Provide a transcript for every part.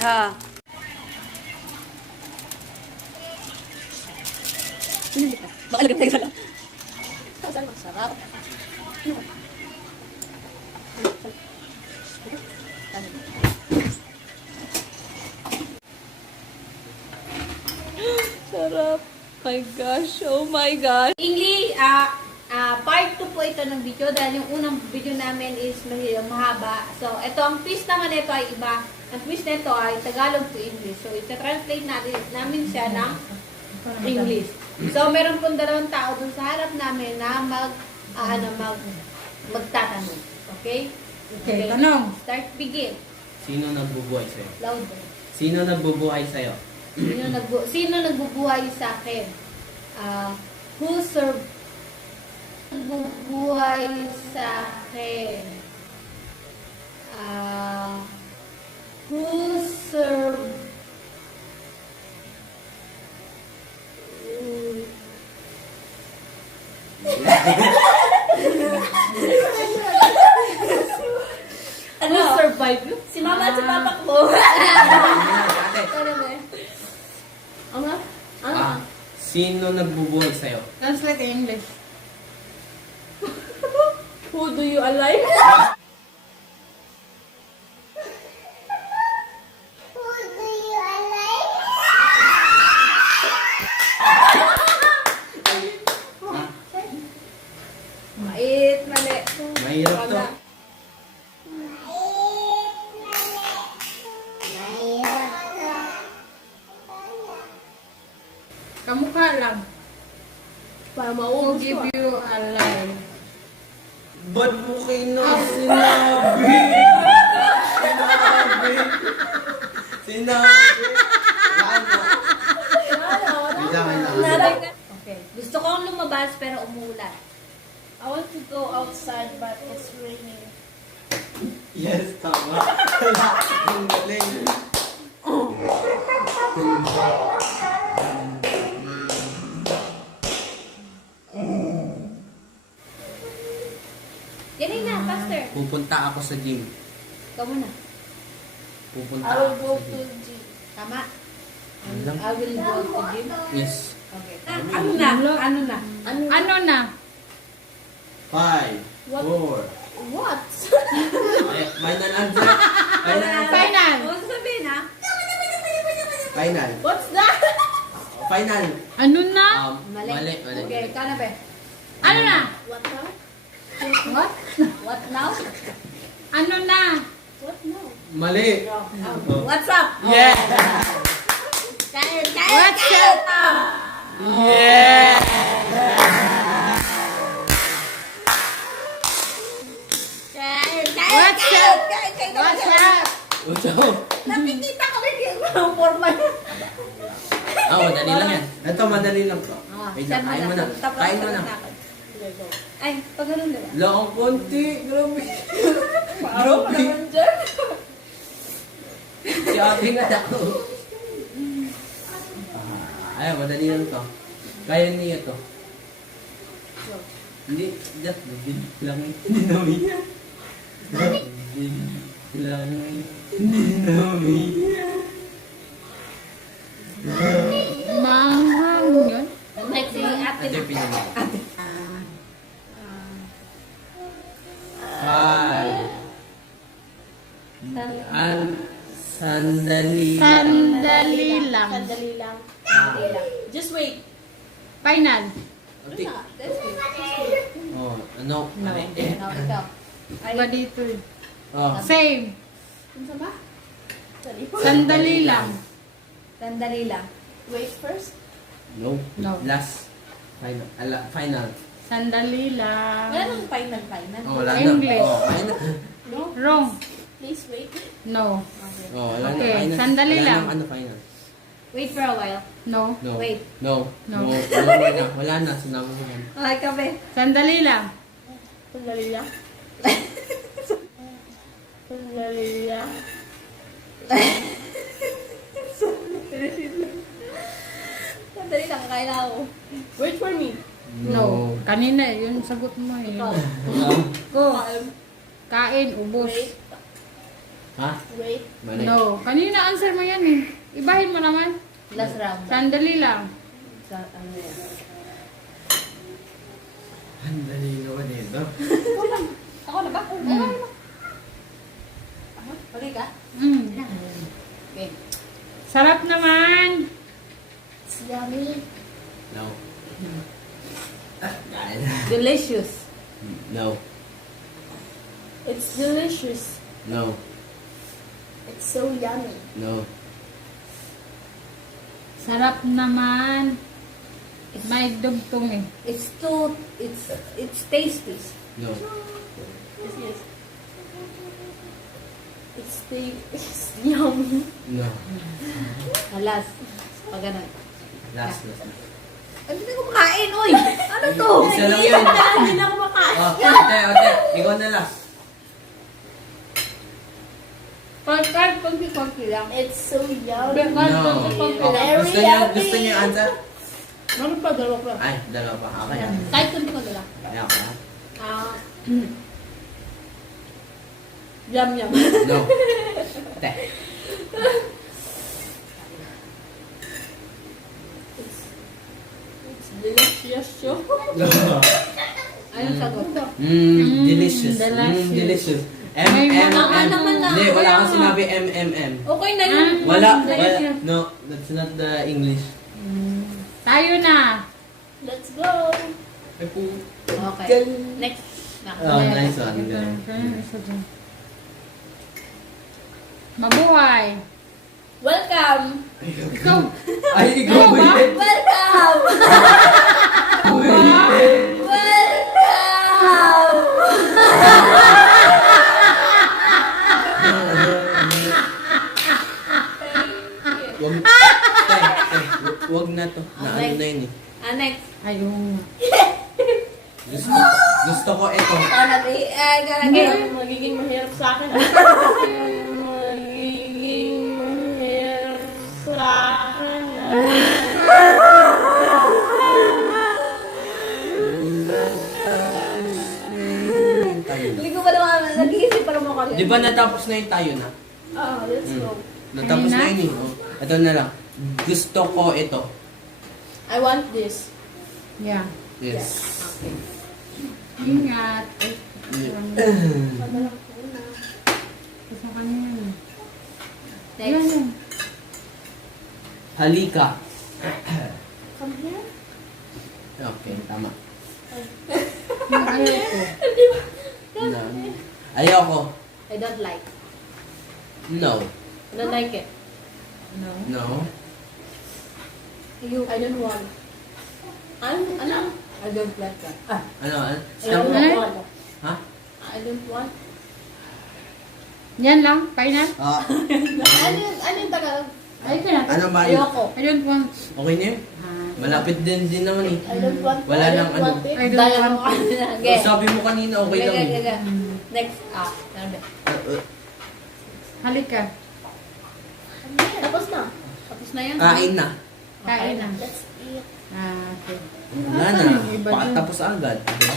Ha. Baka lagyan tayo sa lang. Saan masarap? Sarap. My gosh. Oh my gosh. English, part 2 po ito ng video dahil yung unang video namin is mahaba. So, ito, ang twist naman ito ay iba. Ang twist nito ay Tagalog to English. So, ita-translate namin siya ng English. So, meron pong dalawang tao dun sa harap namin na magtatanong. Okay? Okay, tanong. Start, begin. Sino nagbubuhay sa'yo? Louder. Sino nagbubuhay sa'yo? Sino nagbubuhay sa akin? Nagbubuhay sa akin? Who serve Ano? Who survive you? Si mama at si papa ko. Ano ba? Ano? Sino nagbubuhay sa'yo? Translate in English. Who do you alive? Mait, mali. Mahirap to. Kamukha lang. Para Who maubos give ko. you a lie? Ba't mo kayo sinabi? Sinabi. Okay. Gusto kong lumabas pero umuulan. I want to go outside but it's raining. Yes, tama. Ang galing. Galing na, faster. Pupunta ako sa gym. Ikaw muna. Pupunta I will ako go sa to gym. gym. Tama. Ano lang? I will go to gym. Yes. Okay. Ano na? Ano na? Ano na? 5, 4. What? Final answer. Final answer. Final. Huwag sabihin ha. Final. What's that? Final. Ano na? Mali. Mali. Okay, ikaw na ba? Ano na? What now? What? What now? Ano na? What now? Mali. What's up? Yeah. Kain, What's up? Yeah. What's up? What's up? Uso. Nakikita ko rin yung forma. Madali lang yan. Ito, madali lang to. Wait lang, kain mo na. Kain mo na. Ay, pag ganun diba? Lang konti. Grabe. Parang Grabe. naman dyan. Si ate nga ako. Ay, madali lang to. Kaya niya to. Hindi, just begin lang. Hindi namin yan. Begin lang. Hindi namin yan. Manghang yun? Next, si ate Ate na. pinili. Five. Sandali. Sandali lang. Sandali lang. Just wait. Final. Okay. Wala. Let's wait. Oh, ano? No, ikaw. Iba dito. Oh. Same. Ano sa ba? Sandali. Sandali lang. Sandali lang. Wait first. No. No. Last. Final. Final. Sandali lang. Wala nang final. Oh, wala na. English. Oh, final. No? Wrong. Please wait. No. Oh, wala Okay, na. Final. sandali Wala lang. nang ano final. Wait for a while. No. No. Wait. No. No. No. Wala na. Wala na. Sinabi ko yan. Okay, kape. Sandali lang. Sandali lang. Sandali lang. Sandali lang, kain ako. Wait for me. No. Kanina, yun sagot mo eh. Ikaw. Go. Kain, ubos. Wait. Ha? Wait. Mali. No. Kanina answer mo yan eh. Ibahin mo naman. Last round. Sandali lang. Sa ano yan? Ang dali naman ito. Ako na ba? Mm. Mali ka? Mm. Okay. Sarap naman. It's yummy. No. Delicious. No. It's delicious. No. It's so yummy. No. Sarap naman. May dugtong eh. It's tasty. No. Yes, yes. It's yummy. No. Alas. Pag ganun. Last. Hindi na ko makain, oy! Ano to? Isa lang yan. Hindi na ako makain. Oh, ate. Ikaw na last. Konti lang. It's so yummy. No. Very Gusto niyo yung answer? Ano pa, dalawa pa. Ay, dalawa pa. Okay. Kahit konti lang. Kaya ka. Yum, yum. No. Te. It's delicious, yo. Anong sagot? Delicious. delicious. Delicious. May mga naman na. Hindi, wala kang sinabi M. Okay na yun. Wala. Delicious. No, that's not the English. Tayo na. Let's go. Ay po. Okay. Next. Oh, nice one. Isa dyan. Mabuhay. Welcome. Ikaw. Ay, ikaw ba yun? Welcome. Wag na to. Naano na yun eh. Next. Ayun. Gusto ko ito. Magiging mahirap sa akin. Magiging mahirap sa akin. Hindi ko pa naman nag-iisip para mo Di ba natapos na yung tayo na? Let's go. Natapos na Ayun na. yun eh. Oh. Ito na lang. Gusto ko ito. I want this. Yeah. Yes. Ingat. Padala ko na. Gusto ka niya yan. Next. Yan. Halika. Come here. Okay, tama. Yung ayaw ko. No. Ayoko. I don't like. No. I don't like it. No. No. I don't want. Ano? I don't like that. Ano? I Stop. don't want. Ha? I don't want. Yan lang. Final. Ano yung Tagalog? Ay, ito na. Ano ba yun? Ayoko. I don't want. Okay na yun? Malapit din naman eh. I don't want. Wala I nang don't ano. want it. I don't want Okay. Sabi mo kanina okay lang eh. Next. Sabi. Halika. Tapos na. Tapos na yan. Kain na. Kain na. Let's eat. Okay. Wala na. Pakatapos agad. Diba?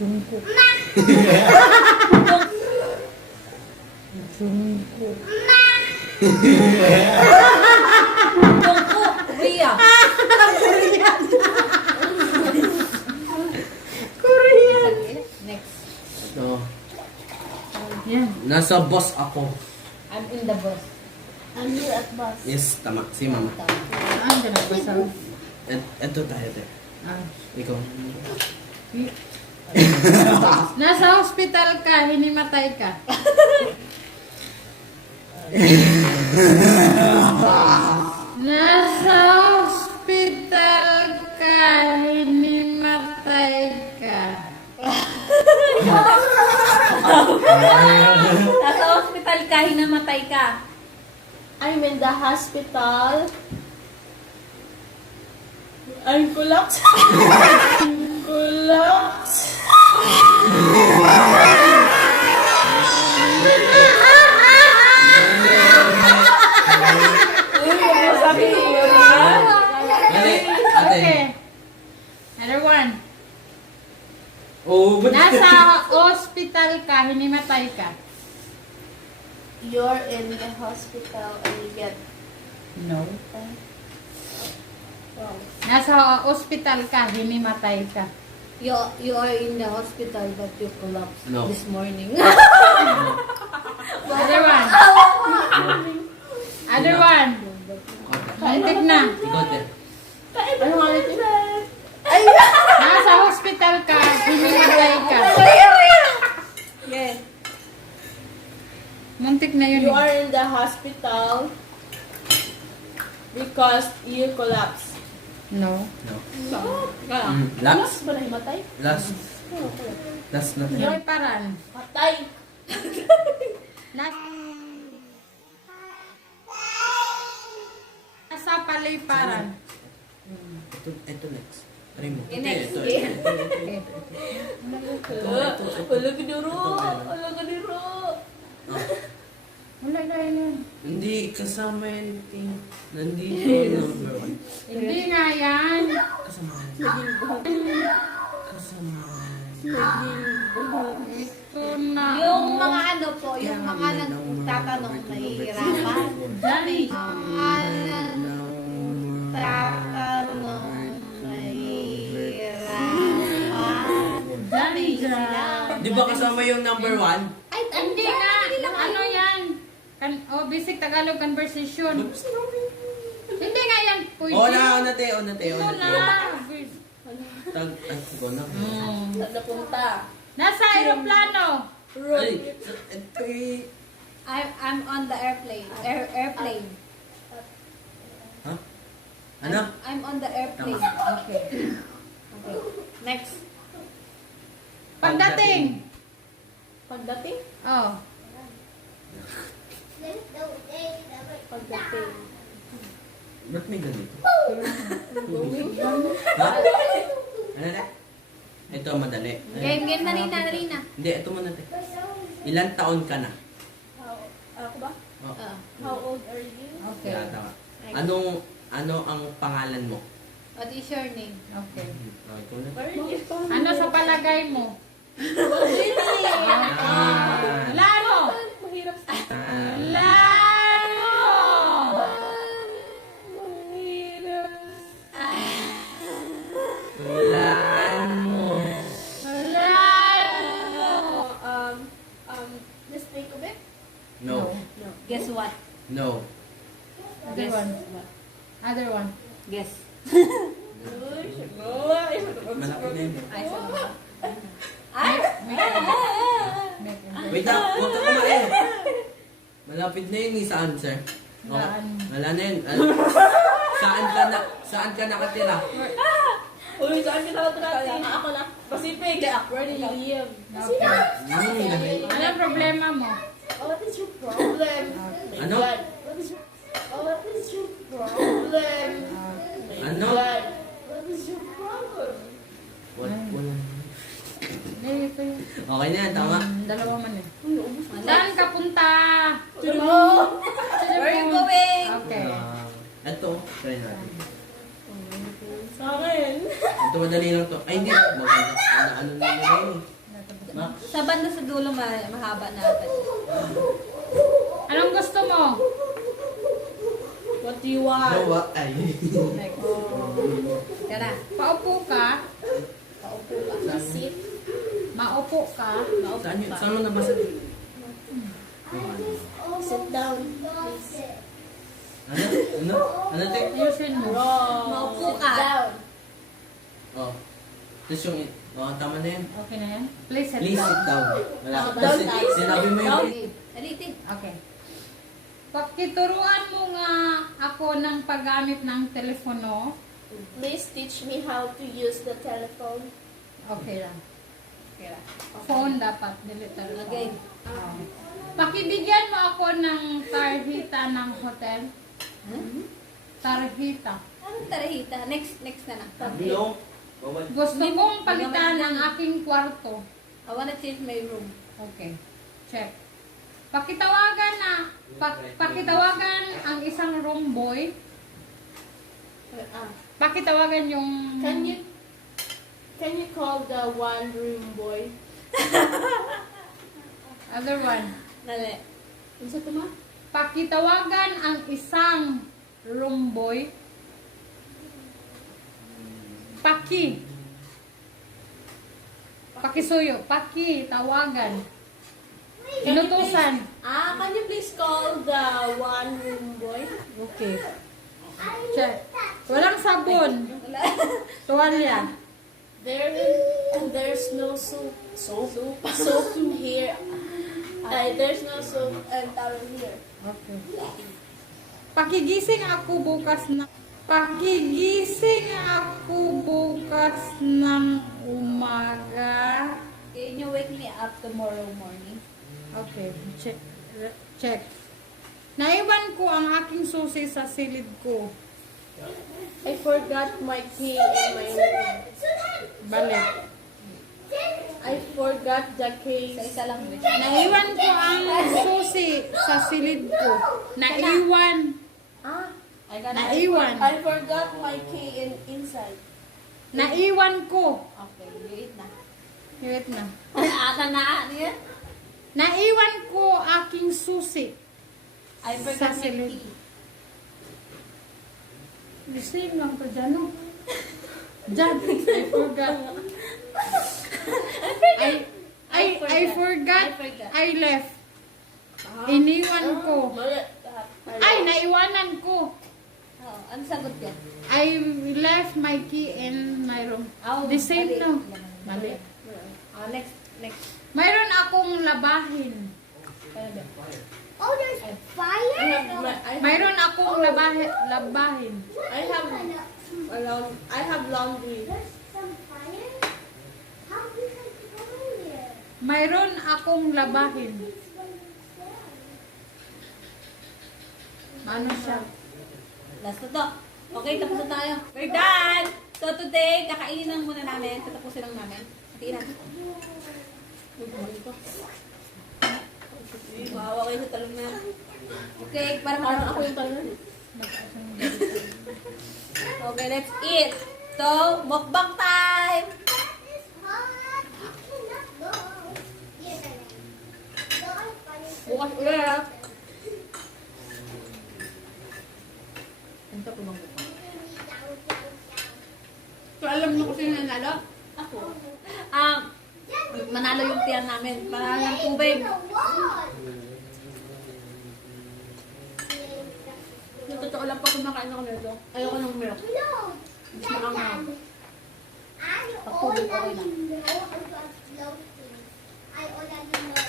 Jungkook. Jungkook. Jungkook. Korea. Korean. Next. So, Yan. nasa boss ako. I'm in the bus. I'm here at bus. Yes, tama. Si mama. Saan ka nagbasa? Ito tayo, te. Ah. Ikaw. Nasa hospital ka, hinimatay ka. Nasa hospital ka, hinimatay ka. Nasa hospital ka, hinamatay ka. I'm in the hospital. I'm collapsed. Collapsed. Dali, ate. Okay. Another one. Oh, ba't Nasa hospital ka, hinimatay ka. You're in the hospital and you get... No. Wow. Nasa hospital ka, hinimatay ka. You are in the hospital but you collapsed No. this morning. Other one. Other one. Muntik na. Ikaw, te. Ano nga ulit? Nasa hospital ka, hinimatay ka. Yeah. Muntik na yun. You are in the hospital because you collapsed. No. No. Last Last? ba na himatay? Last. Last na tayo. Yoy paran. Patay. Nasa paliparan. Ito next. Try mo. Next. Ito. Wala ka duro. Wala ka duro. Wala na yun. Hindi kasama yan. Nandito number 1. Hindi nga yan. Kasama yan. Kasama Ito na. Yung mga ano po, yung mga nagtatanong nahihirapan. Tatanong nahihirapan. Dyan. Di ba kasama yung number 1? Ay, Hindi nga. Ano yan? Basic Tagalog conversation. Hindi nga yan. Pwede. Onate. Ito na. Ay, ko na. saan napunta? Nasa aeroplano. Ay, ito eh. I'm on the airplane. Airplane. Ha? Ano? I'm on the airplane. Okay. Okay. Next. Pagdating. Pagdating? Oh. Pagdating. Ba't may ganito? Going. Ha? Ano na? Ito, madali. Game, dali na. Hindi, ito muna. Te. Ilan taon ka na? Ako ba? Oh. How old are you? Okay. Yeah, tama. Ano ang pangalan mo? What is your name? Okay. Oh, ikaw na. Where are you from? Ano sa palagay mo? Ah. Wala ano? Mahirap sa... Ah. Wala ano? Wala mo. Wala ano? Just think of it. No. No. Guess what? No. Other one. Other one. Guess. Malapit na yun. Ay, sa mga. Wait lang, huwag ka kumain. Malapit na yun sa answer. Wala. Wala na yun. Saan ka nakatira? Uy, saan kita natin? Ako lang. Pacific. Where do you live? Okay. Anong problema mo? What is your problem? Ano? What is your problem? Ano? What is your problem? Wala. Hindi, ito yun. Okay na yan, tama. Dalawa man eh. Saan ka punta? Where are you going? Okay. Ito, try natin. Sa akin. Ito madali lang to. Ay, hindi. Maganda. Ano na yun eh. Ma? Sa banda sa dulo, mahaba na ata. Anong gusto mo? What do you want? No, what? Ay. Next. Tara. Paupo ka. Paupo ka. Sit. Maupo ka. Saan yun? Saan mo nabasa? Sit down. Please. Ano? Ano? Ano, te? Ayusin mo. Maupo Sit ka. down. Oh. Tapos yung... Oh, tama na yan. Okay na yan? Please sit Please down. sit down. Wala. Down, Kasi sinabi mo Down. yung... Alitin. Okay. Pakituruan mo nga ako ng paggamit ng telepono. Please teach me how to use the telephone. Okay lang. Tara. Phone dapat. Delete telephone. Okay. Pakibigyan mo ako ng tarhita ng hotel. Tarhita. Anong tarahita? Next na lang. No. Bawal. Gusto kong palitan ng aking kwarto. I wanna change my room. Okay. Check. Pakitawagan ang isang room boy. Pakitawagan yung... Can you Can you call the one room boy? Other one. Dali. Ano sa tuma? Pakitawagan ang isang room boy. Pakisuyo. Pakitawagan. Inutusan. Can you please call the one room boy? Okay. Check. Walang sabon. Tuwalya. There's no soap. Soap here. There's no soap and towel here. Okay. Pakigising ako bukas ng umaga. Can you wake me up tomorrow morning? Okay, check. Naiwan ko ang aking susi sa silid ko. I forgot my key in my room. Balik. I forgot the case. Sa isa lang. Naiwan ko ang susi sa silid ko. Naiwan. Naiwan. I forgot my key inside. Naiwan ko. Okay, you eat na. Wait na. Ata na, niya? Naiwan ko aking susi. I Sa forgot my silid. key. The same lang to dyan, no? Dyan, I forgot. I forgot. I left. Iniwan ko. Ay, naiwanan ko. Oh, ano sagot yan? I left my key in my room. Oh, The same mali. no? Mali. Next. Mayroon akong labahin. Oh, there's fire? Mayroon akong labahin. I have laundry. There's some fire? How did I go in there? Mayroon akong labahin. Ano siya? Last na to. Okay, tapos na tayo. We're done! So today, kakainin lang muna namin. Tatapusin lang namin. Hatiin natin. Mahawa kayo sa talong na yan. Okay, parang ako yung talon. Okay, let's eat. So, mukbang time! It's hot. I cannot go. Yes, I am. No, I'm fire. Bukas ulit. Ito po bang So, alam mo kung sino nanalo? Ako. Manalo yung tiyan namin. Manalo ng tubig. The wall. Yung totoo lang pag kumakain ako nito, ayoko ng milk. No. Mas maanghang. I Pagtubig, okay already na. know about floating. I already know.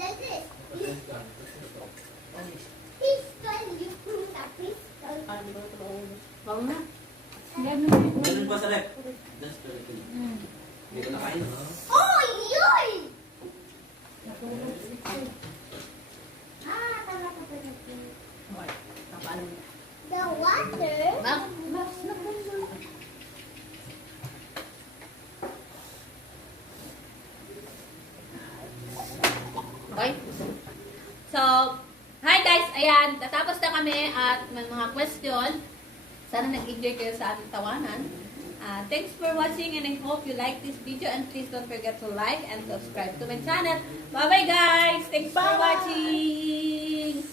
Like this. Pistol. You put a pistol. Ano ba ito? Bango na. Ganun ba sa rep? That's correct. Hindi ko nakain. Oh, yoy! Tama ka pa natin. Okay. Tapaalam mo. The water. Okay? So, hi guys! Ayan, tatapos na kami at may mga question. Sana nag-enjoy kayo sa ating tawanan. Thanks for watching and I hope you like this video and please don't forget to like and subscribe to my channel. Bye-bye guys! Thanks for watching!